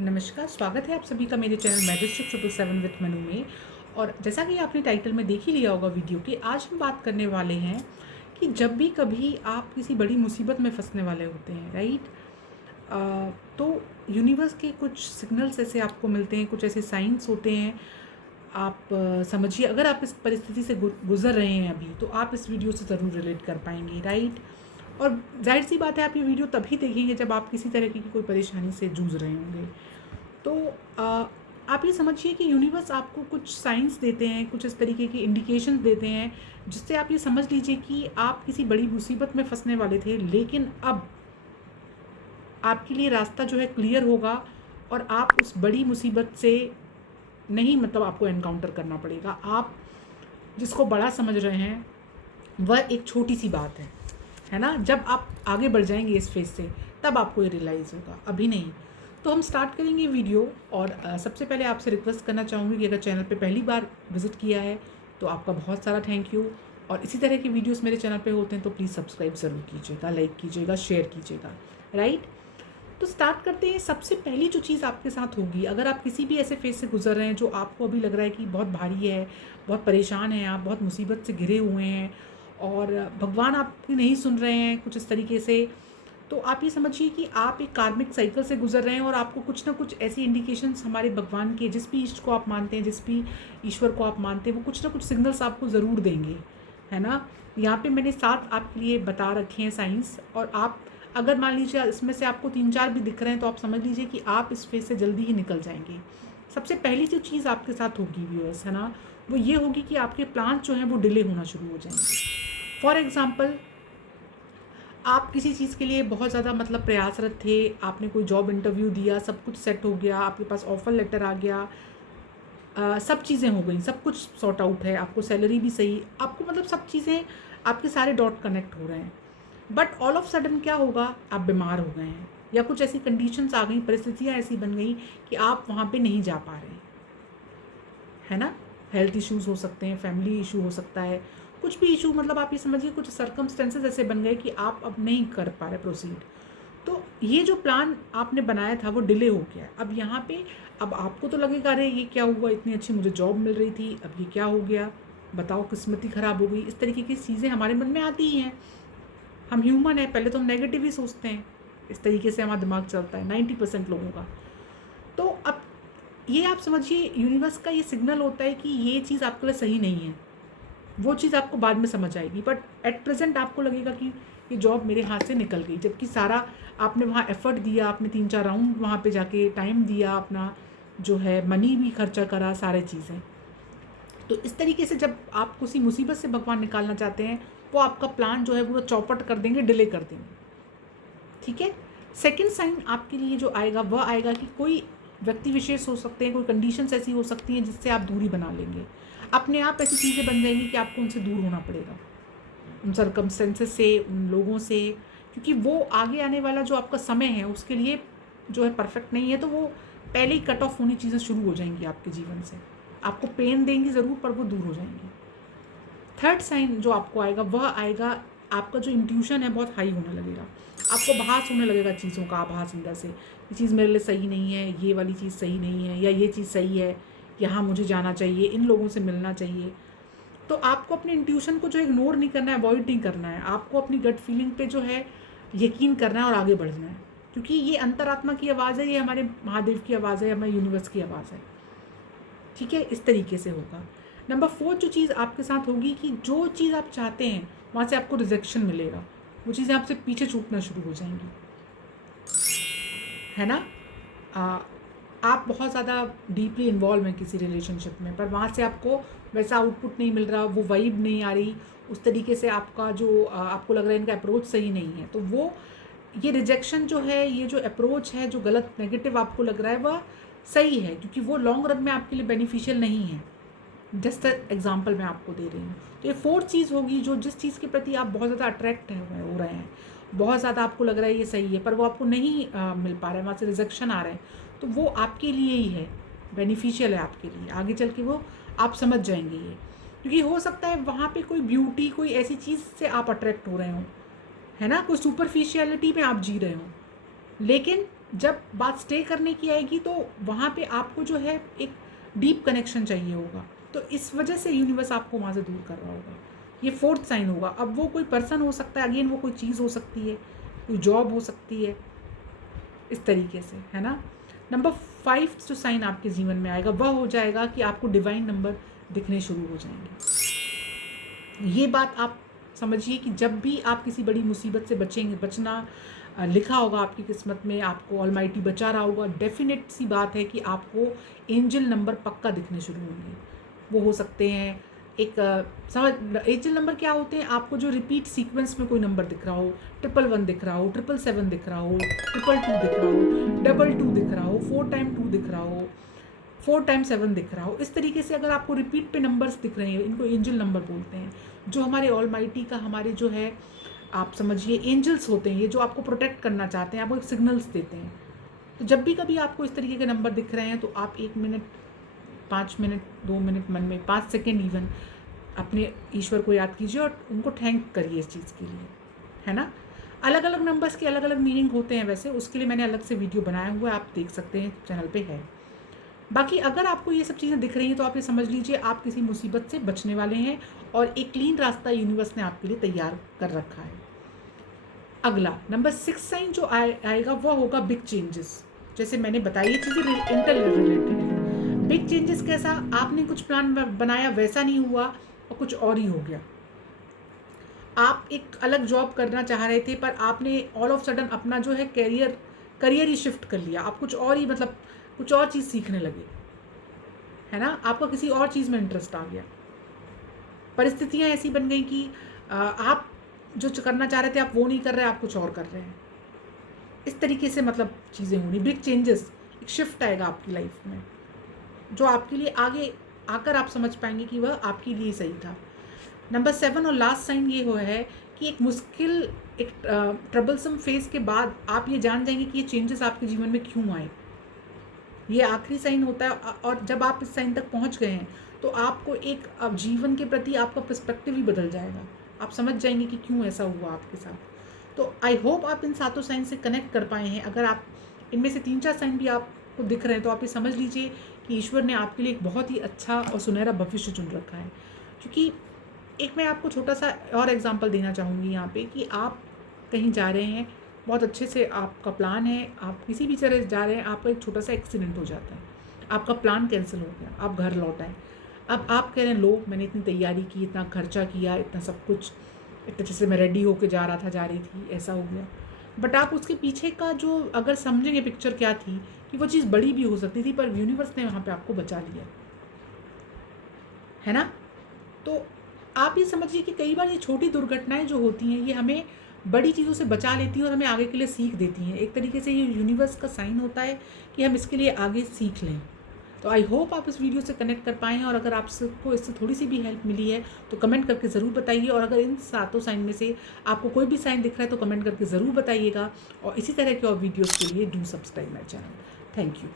नमस्कार, स्वागत है आप सभी का मेरे चैनल मैजिस्टिक 777 विथ मनु में। और जैसा कि आपने टाइटल में देख ही लिया होगा वीडियो की, आज हम बात करने वाले हैं कि जब भी कभी आप किसी बड़ी मुसीबत में फंसने वाले होते हैं, राइट। तो यूनिवर्स के कुछ सिग्नल्स ऐसे आपको मिलते हैं, कुछ ऐसे साइंस होते हैं। आप समझिए, अगर आप इस परिस्थिति से गुजर रहे हैं अभी, तो आप इस वीडियो से ज़रूर रिलेट कर पाएंगे, राइट। और जाहिर सी बात है, आप ये वीडियो तभी देखेंगे जब आप किसी तरह की कोई परेशानी से जूझ रहे होंगे। तो आप ये समझिए कि यूनिवर्स आपको कुछ साइंस देते हैं, कुछ इस तरीके के इंडिकेशन देते हैं, जिससे आप ये समझ लीजिए कि आप किसी बड़ी मुसीबत में फंसने वाले थे, लेकिन अब आपके लिए रास्ता जो है क्लियर होगा और आप उस बड़ी मुसीबत से नहीं, मतलब आपको एनकाउंटर करना पड़ेगा। आप जिसको बड़ा समझ रहे हैं वह एक छोटी सी बात है ना। जब आप आगे बढ़ जाएंगे इस फेज से, तब आपको ये रियलाइज़ होगा, अभी नहीं। तो हम स्टार्ट करेंगे वीडियो। और सबसे पहले आपसे रिक्वेस्ट करना चाहूँगी कि अगर चैनल पे पहली बार विज़िट किया है तो आपका बहुत सारा थैंक यू। और इसी तरह की वीडियोस मेरे चैनल पे होते हैं तो प्लीज़ सब्सक्राइब ज़रूर कीजिएगा, लाइक कीजिएगा, शेयर कीजिएगा, राइट। तो स्टार्ट करते हैं। सबसे पहली जो चीज़ आपके साथ होगी, अगर आप किसी भी ऐसे फेज से गुजर रहे हैं जो आपको अभी लग रहा है कि बहुत भारी है, बहुत परेशान हैं आप, बहुत मुसीबत से घिरे हुए हैं और भगवान आपकी नहीं सुन रहे हैं कुछ इस तरीके से, तो आप ये समझिए कि आप एक कार्मिक साइकिल से गुजर रहे हैं और आपको कुछ ना कुछ ऐसी इंडिकेशंस हमारे भगवान के, जिस भी इष्ट को आप मानते हैं, जिस भी ईश्वर को आप मानते हैं, वो कुछ ना कुछ सिग्नल्स आपको ज़रूर देंगे, है ना। यहाँ पे मैंने 7 आपके लिए बता रखे हैं साइंस। और आप अगर मान लीजिए इसमें से आपको 3-4 भी दिख रहे हैं तो आप समझ लीजिए कि आप इस फेज से जल्दी ही निकल जाएंगे। सबसे पहली जो चीज़ आपके साथ होगी व्यूअर्स, है ना, वो ये होगी कि आपके प्लान जो हैं वो डिले होना शुरू हो जाएंगे। फॉर एग्ज़ाम्पल, आप किसी चीज़ के लिए बहुत ज़्यादा मतलब प्रयासरत थे, आपने कोई जॉब इंटरव्यू दिया, सब कुछ सेट हो गया, आपके पास ऑफ़र लेटर आ गया, सब चीज़ें हो गई, सब कुछ सॉर्ट आउट है, आपको सैलरी भी सही, आपको मतलब सब चीज़ें, आपके सारे डॉट कनेक्ट हो रहे हैं। बट ऑल ऑफ सडन क्या होगा, आप बीमार हो गए हैं या कुछ ऐसी कंडीशंस आ गई, परिस्थितियाँ ऐसी बन गई कि आप वहाँ पे नहीं जा पा रहे, है ना। हेल्थ इश्यूज़ हो सकते हैं, फैमिली इशू हो सकता है, कुछ भी इशू, मतलब आप ये समझिए कुछ सर्कमस्टेंसेस ऐसे बन गए कि आप अब नहीं कर पा रहे प्रोसीड। तो ये जो प्लान आपने बनाया था वो डिले हो गया है। अब यहाँ पे अब आपको तो लगेगा, अरे ये क्या हुआ, इतनी अच्छी मुझे जॉब मिल रही थी, अब ये क्या हो गया, बताओ, किस्मत ही ख़राब हो गई। इस तरीके की चीज़ें हमारे मन में आती ही हैं। हम ह्यूमन हैं, पहले तो हम नेगेटिव ही सोचते हैं, इस तरीके से हमारा दिमाग चलता है 90% लोगों का। तो अब ये आप समझिए, यूनिवर्स का ये सिग्नल होता है कि ये चीज़ आपके लिए सही नहीं है। वो चीज़ आपको बाद में समझ आएगी, बट एट प्रेजेंट आपको लगेगा कि ये जॉब मेरे हाथ से निकल गई, जबकि सारा आपने वहाँ एफर्ट दिया, आपने 3-4 राउंड वहाँ पे जाके टाइम दिया, अपना जो है मनी भी खर्चा करा, सारे चीज़ें। तो इस तरीके से जब आप किसी मुसीबत से भगवान निकालना चाहते हैं, वो आपका प्लान जो है पूरा चौपट कर देंगे, डिले कर देंगे, ठीक है। सेकंड साइन आपके लिए जो आएगा वह आएगा कि कोई व्यक्ति विशेष हो सकते हैं, कोई कंडीशंस ऐसी हो सकती हैं जिससे आप दूरी बना लेंगे। अपने आप ऐसी चीज़ें बन जाएंगी कि आपको उनसे दूर होना पड़ेगा, उन सर्कमस्टेंसेस से, उन लोगों से, क्योंकि वो आगे आने वाला जो आपका समय है उसके लिए जो है परफेक्ट नहीं है। तो वो पहले ही कट ऑफ होनी चीज़ें शुरू हो जाएंगी आपके जीवन से, आपको पेन देंगी ज़रूर, पर वो दूर हो जाएंगी। थर्ड साइन जो आपको आएगा वह आएगा, आपका जो इंट्यूशन है बहुत हाई होने लगेगा, आपको आभास होने लगेगा चीज़ों का, आभास अंदर से, ये चीज़ मेरे लिए सही नहीं है, ये वाली चीज़ सही नहीं है, या ये चीज़ सही है, यहाँ मुझे जाना चाहिए, इन लोगों से मिलना चाहिए। तो आपको अपने इंट्यूशन को जो इग्नोर नहीं करना है, अवॉइड नहीं करना है, आपको अपनी गट फीलिंग पे जो है यकीन करना है और आगे बढ़ना है, क्योंकि ये अंतरात्मा की आवाज़ है, ये हमारे महादेव की आवाज़ है, हमारे यूनिवर्स की आवाज़ है, ठीक है। इस तरीके से होगा। नंबर 4 जो चीज़ आपके साथ होगी कि जो चीज़ आप चाहते हैं वहाँ से आपको रिजेक्शन मिलेगा, वो चीज़ें आपसे पीछे छूटना शुरू हो जाएंगी, है ना। आ, आप बहुत ज़्यादा डीपली इन्वॉल्व हैं किसी रिलेशनशिप में, पर वहाँ से आपको वैसा आउटपुट नहीं मिल रहा, वो वाइब नहीं आ रही, उस तरीके से आपका जो आपको लग रहा है इनका अप्रोच सही नहीं है, तो वो ये रिजेक्शन जो है, ये जो अप्रोच है, जो गलत नेगेटिव आपको लग रहा है वह सही है, क्योंकि वो लॉन्ग रन में आपके लिए बेनिफिशियल नहीं है। जस्ट एग्जाम्पल मैं आपको दे रही हूँ। तो ये 4th चीज़ होगी, जो जिस चीज़ के प्रति आप बहुत ज़्यादा अट्रैक्ट हो रहे हैं, बहुत ज़्यादा आपको लग रहा है ये सही है, पर वो आपको नहीं मिल पा रहा है, वहाँ से रिजेक्शन आ रहे हैं, तो वो आपके लिए ही है, बेनिफिशियल है आपके लिए, आगे चल के वो आप समझ जाएंगे ये। क्योंकि हो सकता है वहाँ पे कोई ब्यूटी, कोई ऐसी चीज़ से आप अट्रैक्ट हो रहे हो, है ना, कोई सुपरफिशियलिटी में आप जी रहे हो, लेकिन जब बात स्टे करने की आएगी तो वहाँ पे आपको जो है एक डीप कनेक्शन चाहिए होगा, तो इस वजह से यूनिवर्स आपको वहाँ से दूर कर रहा होगा। ये फोर्थ साइन होगा। अब वो कोई पर्सन हो सकता है, अगेन वो कोई चीज़ हो सकती है, कोई जॉब हो सकती है, इस तरीके से, है ना। नंबर 5 जो साइन आपके जीवन में आएगा वह हो जाएगा कि आपको डिवाइन नंबर दिखने शुरू हो जाएंगे। ये बात आप समझिए कि जब भी आप किसी बड़ी मुसीबत से बचना लिखा होगा आपकी किस्मत में, आपको ऑलमाइटी बचा रहा होगा, डेफिनेट सी बात है कि आपको एंजल नंबर पक्का दिखने शुरू होंगे। वो हो सकते हैं एक समझ एंजल नंबर क्या होते हैं, आपको जो रिपीट सीक्वेंस में कोई नंबर दिख रहा हो, 111 दिख रहा हो, 777 दिख रहा हो, 222 दिख रहा हो, 22 दिख रहा हो, 4 टाइम 2 दिख रहा हो, 4 टाइम 7 दिख रहा हो, इस तरीके से अगर आपको रिपीट पे नंबर्स दिख रहे हैं, इनको एंजल नंबर बोलते हैं। जो हमारे ऑलमाइटी का, हमारे जो है आप समझिए एंजल्स होते हैं, ये जो आपको प्रोटेक्ट करना चाहते हैं, आपको एक सिग्नल्स देते हैं। तो जब भी कभी आपको इस तरीके के नंबर दिख रहे हैं तो आप 1 मिनट, 5 मिनट, 2 मिनट मन में, 5 सेकेंड इवन अपने ईश्वर को याद कीजिए और उनको थैंक करिए इस चीज़ के लिए, है ना। अलग अलग नंबर्स के अलग अलग मीनिंग होते हैं, वैसे उसके लिए मैंने अलग से वीडियो बनाया हुआ है, आप देख सकते हैं, चैनल पे है। बाकी अगर आपको ये सब चीज़ें दिख रही हैं तो आप ये समझ लीजिए आप किसी मुसीबत से बचने वाले हैं और एक क्लीन रास्ता यूनिवर्स ने आपके लिए तैयार कर रखा है। अगला नंबर 6 साइन जो आएगा वह होगा बिग चेंजेस। जैसे मैंने बताया ये चीज़ें इंटर रिलेटेड है। बिग चेंजेस कैसा, आपने कुछ प्लान बनाया वैसा नहीं हुआ और कुछ और ही हो गया। आप एक अलग जॉब करना चाह रहे थे पर आपने ऑल ऑफ सडन अपना जो है करियर ही शिफ्ट कर लिया, आप कुछ और ही मतलब कुछ और चीज़ सीखने लगे, है ना। आपका किसी और चीज़ में इंटरेस्ट आ गया, परिस्थितियाँ ऐसी बन गई कि आप जो करना चाह रहे थे आप वो नहीं कर रहे, आप कुछ और कर रहे हैं। इस तरीके से मतलब चीज़ें होनी, बिग चेंजेस, एक शिफ्ट आएगा आपकी लाइफ में जो आपके लिए आगे आकर आप समझ पाएंगे कि वह आपके लिए सही था। नंबर 7 और लास्ट साइन ये हुआ है कि एक मुश्किल, एक ट्रबलसम फेज के बाद आप ये जान जाएंगे कि ये चेंजेस आपके जीवन में क्यों आए। ये आखिरी साइन होता है और जब आप इस साइन तक पहुंच गए हैं तो आपको एक अब जीवन के प्रति आपका पर्सपेक्टिव ही बदल जाएगा। आप समझ जाएंगे कि क्यों ऐसा हुआ आपके साथ। तो आई होप आप इन 7 साइन से कनेक्ट कर पाए हैं। अगर आप इनमें से 3-4 साइन भी आपको दिख रहे हैं तो आप ये समझ लीजिए कि ईश्वर ने आपके लिए एक बहुत ही अच्छा और सुनहरा भविष्य चुन रखा है। क्योंकि एक मैं आपको छोटा सा और एग्जांपल देना चाहूँगी यहाँ पे कि आप कहीं जा रहे हैं, बहुत अच्छे से आपका प्लान है, आप किसी भी तरह जा रहे हैं, आपका एक छोटा सा एक्सीडेंट हो जाता है, आपका प्लान कैंसिल हो गया, आप घर लौट आए। अब आप कह रहे हैं लो मैंने इतनी तैयारी की, इतना खर्चा किया, इतना सब कुछ, इतने अच्छे से मैं रेडी होके जा रही थी, ऐसा हो गया। बट आप उसके पीछे का जो अगर समझेंगे पिक्चर क्या थी कि वो चीज़ बड़ी भी हो सकती थी पर यूनिवर्स ने वहाँ पे आपको बचा लिया, है ना। तो आप ये समझिए कि कई बार ये छोटी दुर्घटनाएं जो होती हैं ये हमें बड़ी चीज़ों से बचा लेती हैं और हमें आगे के लिए सीख देती हैं। एक तरीके से ये यूनिवर्स का साइन होता है कि हम इसके लिए आगे सीख लें। तो आई होप आप इस वीडियो से कनेक्ट कर पाएँ और अगर आप सबको इससे थोड़ी सी भी हेल्प मिली है तो कमेंट करके ज़रूर बताइए। और अगर इन 7 साइन में से आपको कोई भी साइन दिख रहा है तो कमेंट करके ज़रूर बताइएगा। और इसी तरह के और वीडियोज़ के लिए do subscribe my channel. Thank you.